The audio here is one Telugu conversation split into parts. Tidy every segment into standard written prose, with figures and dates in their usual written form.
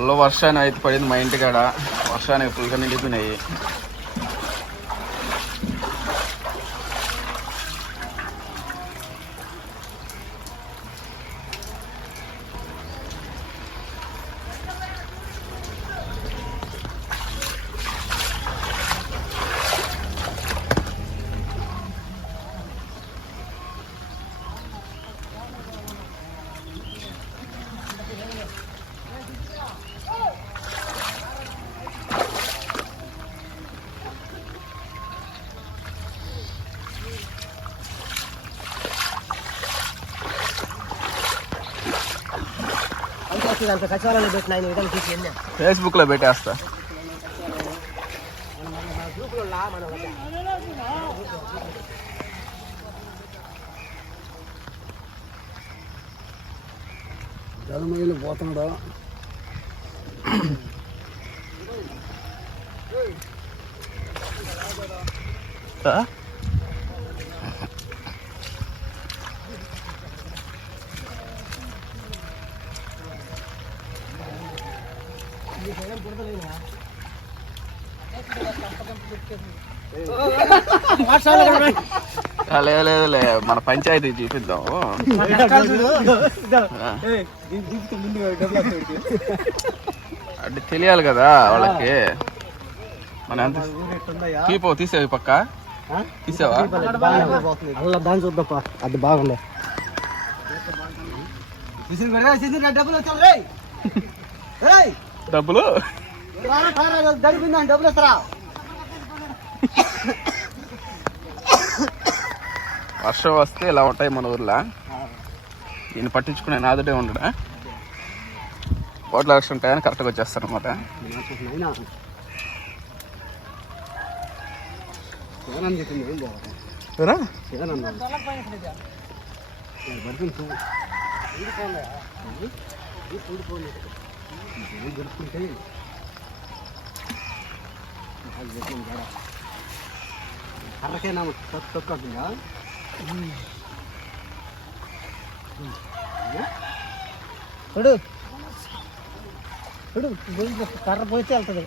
ఫుల్ వర్షాన్ని అయితే పడింది మా ఇంటికాడ. వర్షానికి ఫుల్గా నిండిపోయినాయి. ఫేస్బుక్ లో పెట్టేస్తా. జలమగిలి పోతున్నాడు. లేదులే, మన పంచాయతీ చూపిద్దాం. అంటే తెలియాలి కదా వాళ్ళకి. మన ఎంత తీసేవి పక్క తీసావా? దాని చూద్దాం, అది బాగుండే. డబ్బులు డబ్బులు ఇస్తారా? వర్షం వస్తే ఇలా ఉంటాయి మన ఊర్లో. దీన్ని పట్టించుకునే నాదుడే ఉండడా. ఓట్ల వర్షం ఉంటాయని కరెక్ట్గా వచ్చేస్తారు అనమాట. అరకేనా తొక్కుంటుందా? చూడు చూడు, కర్ర పోతే వెళ్తుంది.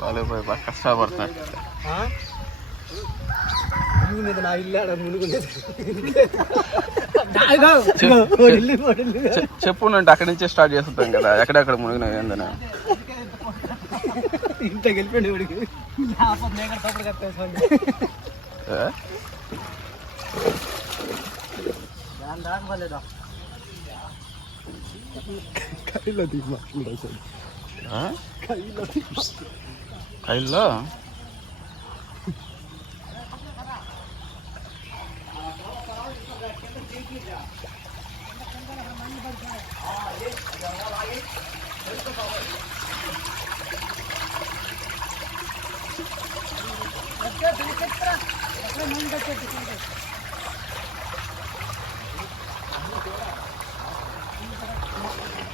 బాగా బాగా కష్టపడుతున్నాడు. నా ఇల్లు మునుగుండేది. చెప్పు, అంటే అక్కడి నుంచే స్టార్ట్ చేస్తుంటాం కదా. ఎక్కడెక్కడ మునిగినా ఏందని ఇంత గెలిపోయింది వాడికి. కైల్లో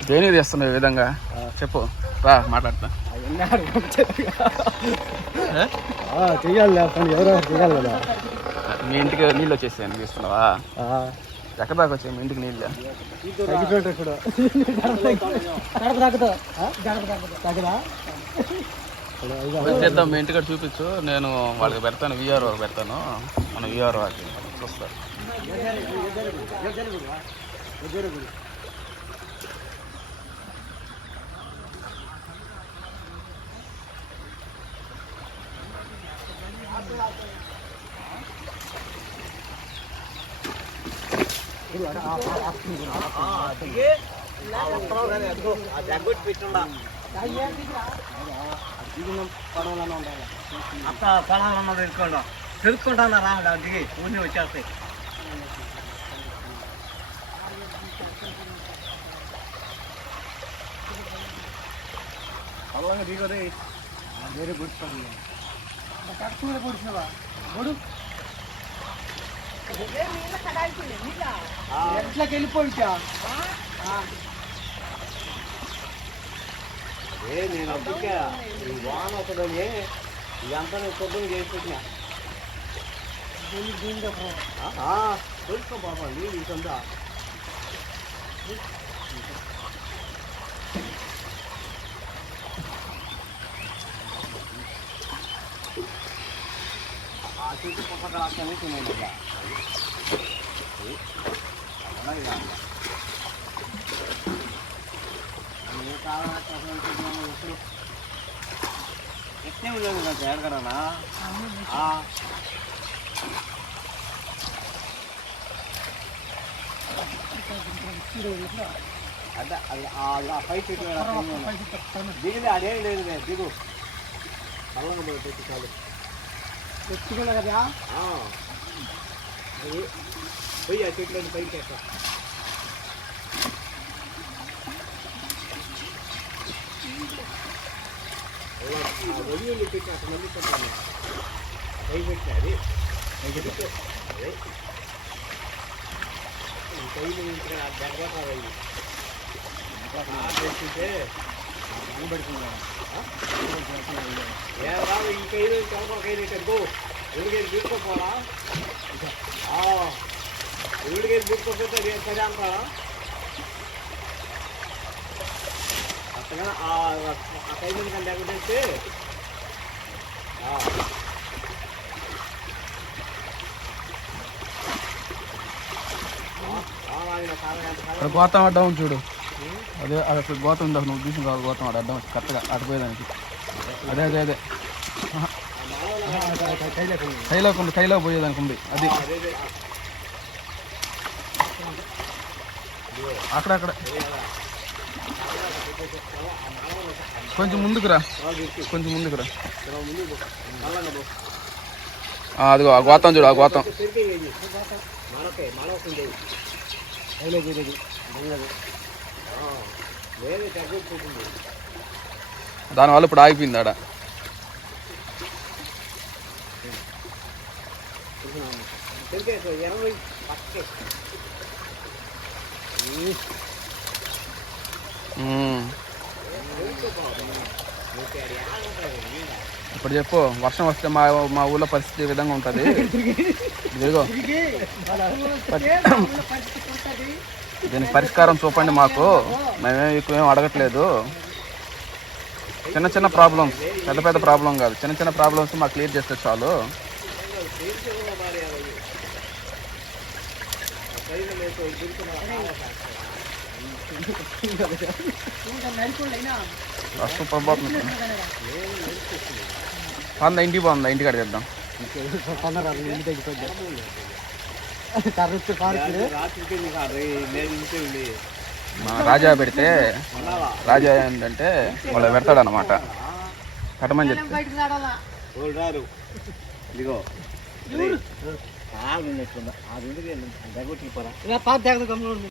దేని చేస్తున్నావు ఈ విధంగా? చెప్పు, రా మాట్లాడతా. చెయ్యాలి, ఎవరో చెయ్యాలి కదా. మీ ఇంటికి నీళ్ళు వచ్చేసాయని తీస్తున్నావా? ఎక్కడ దాకా వచ్చాయి మీ ఇంటికి నీళ్ళు? చేద్దాం, మీ ఇంటికాడ చూపించు. నేను వాళ్ళకి పెడతాను, విఆర్ఓ పెడతాను. మన విఆర్ఓ చూస్తారు. అంత పొలం తెలుసుకోండి, తెలుసుకుంటాను రా. దిగి ఊరిని వచ్చేస్తాయి. పొలంగా దిగదే వేరే గుడిస్తాను. కట్టుకునే పొడిచినవా గుడు ఎట్లకి వెళ్ళిపోయించా? నేను అప్పటికే ఈ వాన ఒకదని ఇదంతా నేను పొద్దున్న చేసి పెట్టినా తెలుసుకో బాబా నీళ్ళు ఇదంతా ఆ చుట్టుపక్కల అక్కడే తినేది ఏ కావాలంటే ఎట్నే ఉండదు నాకు ఎడగడనా అదే అది ఆ పై చెట్లు దిగితే అదేం లేదు దిగు చల్లగా పెట్టి చాలు తెచ్చుకున్నా కదా పోయి ఆ చెట్లను పైకి ఎక్క వదిలి పెట్టి అక్కడ మళ్ళీ పెట్టాను పై పెట్టి అది అదే కైలు దగ్గరగా పెట్టుకుంటే కనబడుతున్నాను ఏ రాదు ఈ కైలు చదవ కైలు కనుకో ఎవరికైనా తీసుకోపోరా ఎవరికైనా తీసుకోకపోతే రేపు సరే అంటారా అట్లా ఆ కైలు కానీ లేకపోతే గోతం అడ్డం చూడు అదే అక్కడ గోతం ఉందా నువ్వు చూసిన కాదు గోతం ఆడ అడ్డం కరెక్ట్గా అడిపోయేదానికి అదే అదే అదే కైలోకి పోయేదానికి ఉంది అది అక్కడక్కడ కొంచెం ముందుకురా అదిగో ఆ గోతం చూడు ఆ గోతం దానివల్ల ఇప్పుడు ఆగిపోయింది ఆడ ఇప్పుడు చెప్పు వర్షం వస్తే మా ఊళ్ళో పరిస్థితి ఈ విధంగా ఉంటుంది ఇదిగో దీనికి పరిష్కారం చూపండి మాకు మేమేం ఎక్కువేం అడగట్లేదు చిన్న చిన్న ప్రాబ్లమ్స్ పెద్ద పెద్ద ప్రాబ్లం కాదు చిన్న చిన్న ప్రాబ్లమ్స్ మాకు క్లియర్ చేస్తే చాలు సూపర్ బాగుంది బాగుందా ఇంటికి బాగుందా ఇంటికి అడిగేద్దాం రాజా పెడితే రాజా ఏంటంటే వాళ్ళు పెడతాడు అనమాట కట్టమని చెప్తే ఇదిగో